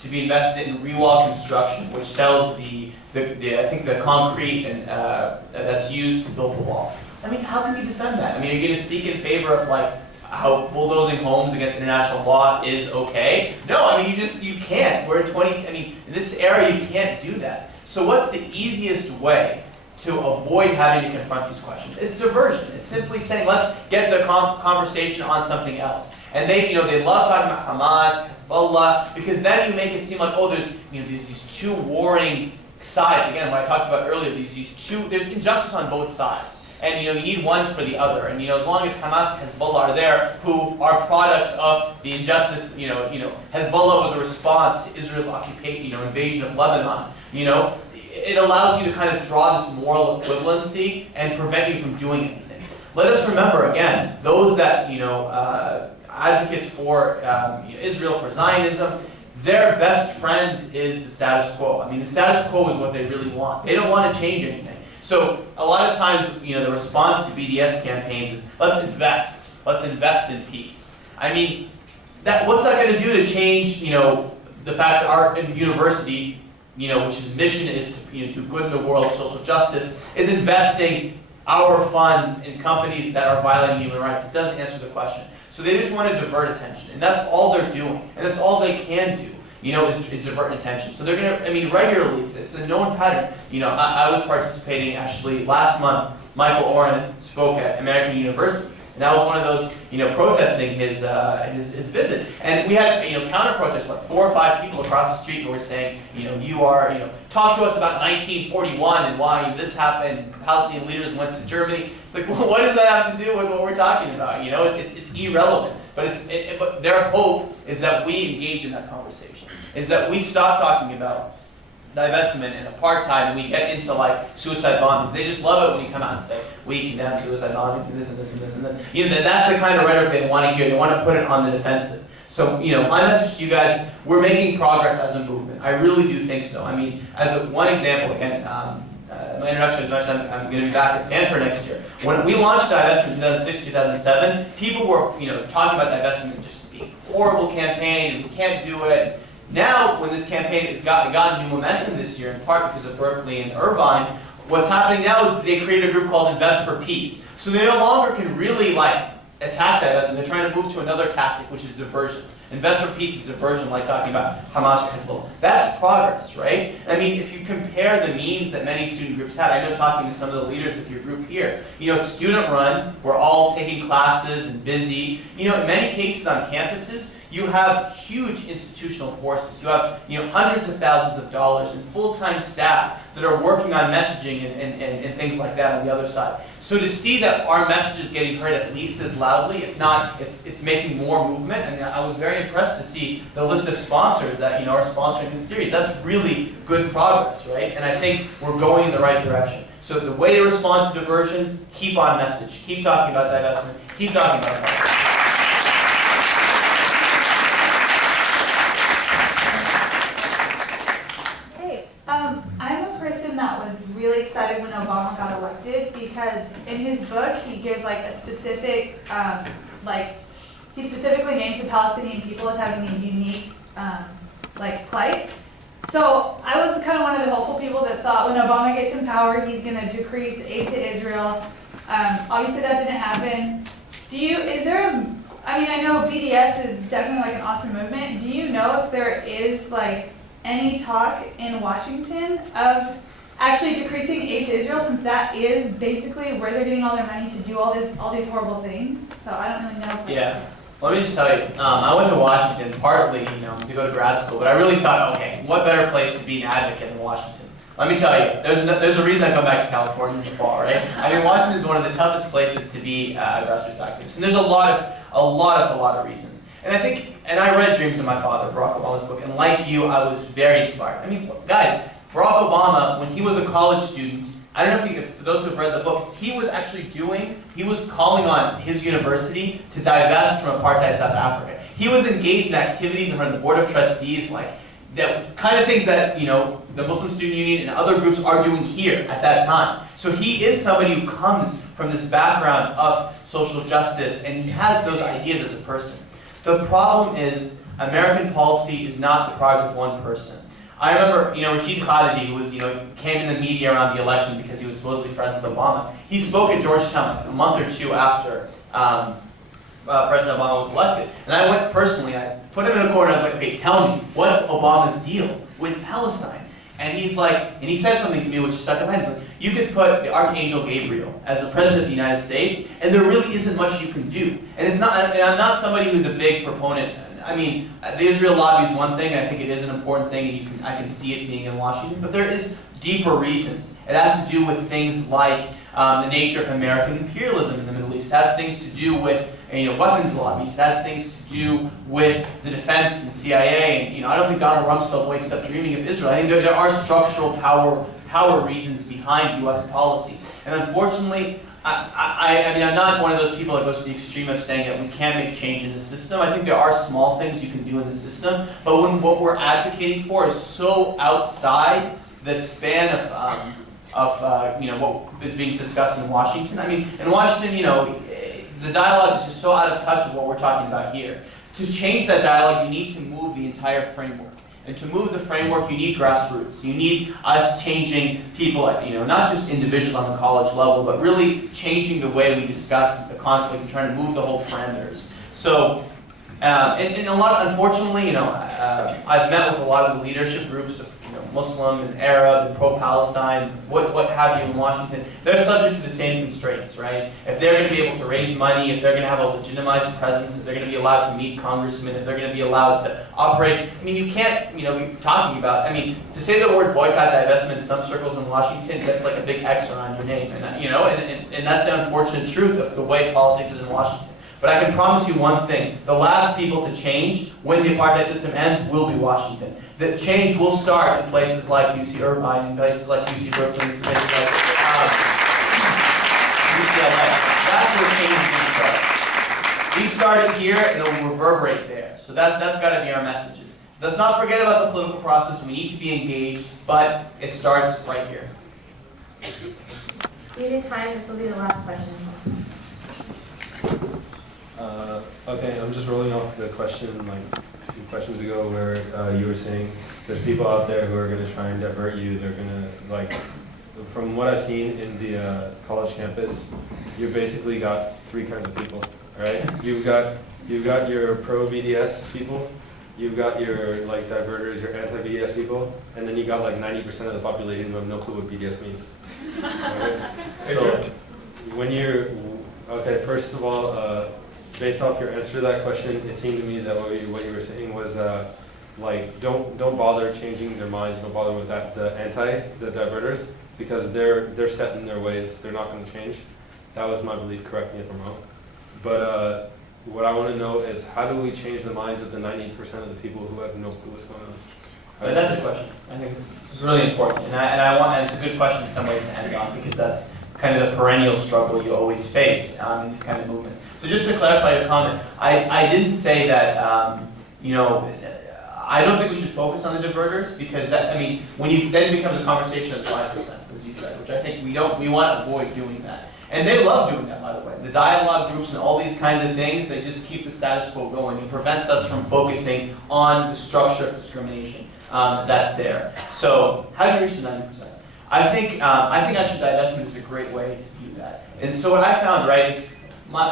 to be invested in rewall construction, which sells I think the concrete and that's used to build the wall. I mean, how can you defend that? I mean, are you going to speak in favor of like how bulldozing homes against international law is okay? No, I mean, you can't. We're in in this era, you can't do that. So what's the easiest way to avoid having to confront these questions? It's diversion. It's simply saying, let's get the conversation on something else. And they love talking about Hamas, Hezbollah, because then you make it seem like, oh, there's these two warring sides. Again, what I talked about earlier, there's injustice on both sides. And you need one for the other. And as long as Hamas and Hezbollah are there, who are products of the injustice, Hezbollah was a response to Israel's occupation, invasion of Lebanon. It allows you to kind of draw this moral equivalency and prevent you from doing anything. Let us remember again, those that advocates for Israel, for Zionism, their best friend is the status quo. I mean, the status quo is what they really want. They don't want to change anything. So a lot of times, the response to BDS campaigns is, let's invest in peace. I mean, what's that going to do to change, the fact that our university, which its mission is to do good in the world, social justice, is investing our funds in companies that are violating human rights? It doesn't answer the question. So they just want to divert attention, and that's all they're doing, and that's all they can do. Is divert attention. So they're going to, regularly, it's a known pattern. I was participating, actually, last month, Michael Oren spoke at American University. And that was one of those, protesting his visit. And we had, counter-protests, like 4 or 5 people across the street who were saying, talk to us about 1941 and why this happened. Palestinian leaders went to Germany. It's like, well, what does that have to do with what we're talking about? It's irrelevant. But but their hope is that we engage in that conversation. Is that we stop talking about divestment and apartheid and we get into like suicide bombings. They just love it when you come out and say, we condemn suicide bombings and this and this and this and this. That's the kind of rhetoric they want to hear. They want to put it on the defensive. So, my message to you guys, we're making progress as a movement. I really do think so. I mean, as one example, again, my introduction is mentioned, I'm going to be back at Stanford next year. When we launched divestment in 2006, 2007, people were, talking about divestment just being a horrible campaign and we can't do it. Now, when this campaign has gotten new momentum this year, in part because of Berkeley and Irvine, what's happening now is they created a group called Invest for Peace. So they no longer can really attack divestment. They're trying to move to another tactic, which is diversion. Invest for Peace is diversion, like talking about Hamas or Hezbollah. That's progress, right? I mean, if you compare the means that many student groups had, I know talking to some of the leaders of your group here, student run, we're all taking classes and busy. In many cases on campuses, you have huge institutional forces. You have hundreds of thousands of dollars and full-time staff that are working on messaging and things like that on the other side. So to see that our message is getting heard at least as loudly, if not, it's making more movement. And I was very impressed to see the list of sponsors that are sponsoring this series. That's really good progress, right? And I think we're going in the right direction. So the way to respond to diversions, keep on message. Keep talking about divestment. Keep talking about that. I'm a person that was really excited when Obama got elected because in his book he gives a specific, he specifically names the Palestinian people as having a unique plight. So I was kind of one of the hopeful people that thought when Obama gets in power he's going to decrease aid to Israel. Obviously that didn't happen. I know BDS is definitely an awesome movement. Do you know if there is any talk in Washington of actually decreasing aid to Israel, since that is basically where they're getting all their money to do all these horrible things? So I don't really know. Yeah. Let me just tell you, I went to Washington partly, to go to grad school, but I really thought, okay, what better place to be an advocate than Washington? Let me tell you, there's a reason I come back to California in the fall, right? I mean, Washington is one of the toughest places to be a grassroots activist, and there's a lot of reasons. And I think, and I read Dreams of My Father, Barack Obama's book, and like you, I was very inspired. I mean, guys, Barack Obama, when he was a college student, I don't know if for those who've read the book, he was calling on his university to divest from apartheid South Africa. He was engaged in activities in front of the Board of Trustees, that kind of things that, the Muslim Student Union and other groups are doing here at that time. So he is somebody who comes from this background of social justice, and he has those ideas as a person. The problem is, American policy is not the product of one person. I remember, Rashid Khalidi, who was, came in the media around the election because he was supposedly friends with Obama. He spoke at Georgetown like a month or two after President Obama was elected. And I went personally, I put him in a corner, I was like, okay, tell me, what's Obama's deal with Palestine? And he's like, and he said something to me which stuck in my mind. He's like, you could put the Archangel Gabriel as the president of the United States, and there really isn't much you can do. And it's not, and I'm not somebody who's a big proponent. I mean, the Israel lobby is one thing, and I think it is an important thing, and I can see it being in Washington, but there is deeper reasons. It has to do with things like the nature of American imperialism in the Middle East. It has things to do with weapons lobbies. It has things to do with the defense and CIA. And I don't think Donald Rumsfeld wakes up dreaming of Israel. I think there are structural power reasons behind U.S. policy. And unfortunately, I'm not one of those people that goes to the extreme of saying that we can't make change in the system. I think there are small things you can do in the system, but when what we're advocating for is so outside the span of what is being discussed in Washington. I mean, in Washington, the dialogue is just so out of touch with what we're talking about here. To change that dialogue, you need to move the entire framework. And to move the framework, you need grassroots. You need us changing people, not just individuals on the college level, but really changing the way we discuss the conflict and trying to move the whole parameters. So, and a lot, unfortunately, I've met with a lot of the leadership groups of Muslim and Arab and pro-Palestine, what have you in Washington. They're subject to the same constraints, right? If they're going to be able to raise money, if they're going to have a legitimized presence, if they're going to be allowed to meet congressmen, if they're going to be allowed to operate, I mean, you can't, be talking about, to say the word boycott, divestment in some circles in Washington, that's like a big X around your name, and and that's the unfortunate truth of the way politics is in Washington. But I can promise you one thing, the last people to change when the apartheid system ends will be Washington. The change will start in places like UC Irvine, in places like UC Berkeley, in places like UCLA. That's where change is going to start. We started here and it will reverberate there. So that's got to be our messages. Let's not forget about the political process. We need to be engaged, but it starts right here. Due to time, this will be the last question. Okay, I'm just rolling off the question like 2 questions ago where you were saying there's people out there who are going to try and divert you. They're going to, from what I've seen in the college campus, you basically got 3 kinds of people, right? You've got your pro-BDS people, you've got your diverters, your anti-BDS people, and then you got 90% of the population who have no clue what BDS means. Right? So when you're, okay, first of all, based off your answer to that question, it seemed to me that what you were saying was don't bother changing their minds, don't bother with that the diverters, because they're set in their ways, they're not going to change. That was my belief, correct me if I'm wrong. But what I want to know is how do we change the minds of the 90% of the people who have no clue what's going on? But that's a question. I think it's really important, and it's a good question in some ways to end on, because that's kind of the perennial struggle you always face in these kind of movements. So just to clarify your comment, I didn't say that, I don't think we should focus on the diverters, because then it becomes a conversation of 5%, as you said, which I think we want to avoid doing that. And they love doing that, by the way. The dialogue groups and all these kinds of things, they just keep the status quo going. It prevents us from focusing on the structure of discrimination that's there. So how do you reach the 90%? I think actually divestment is a great way to do that. And so what I found, right, is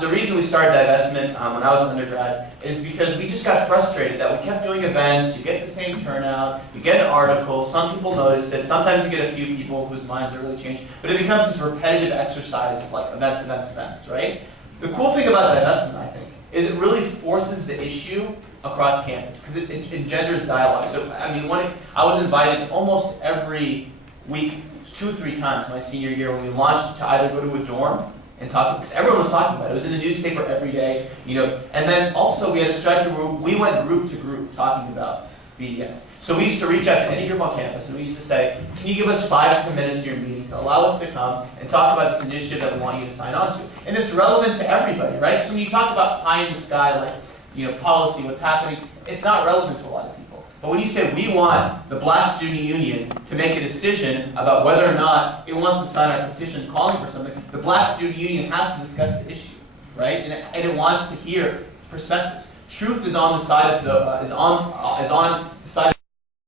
the reason we started divestment when I was an undergrad is because we just got frustrated that we kept doing events, you get the same turnout, you get an article, some people notice it, sometimes you get a few people whose minds are really changed, but it becomes this repetitive exercise of events, right? The cool thing about divestment, I think, is it really forces the issue across campus, because it engenders dialogue. So, I was invited almost every week, 2 or 3 times my senior year when we launched to either go to a dorm and talk, because everyone was talking about it. It was in the newspaper every day, And then also we had a strategy where we went group to group talking about BDS. So we used to reach out to any group on campus and we used to say, can you give us 5 to 10 minutes of your meeting to allow us to come and talk about this initiative that we want you to sign on to? And it's relevant to everybody, right? So when you talk about pie in the sky, policy, what's happening, it's not relevant to a lot of people. But when you say we want the Black Student Union to make a decision about whether or not it wants to sign our petition calling for something, the Black Student Union has to discuss the issue, right? And it wants to hear perspectives. truth is on the side of the is on the side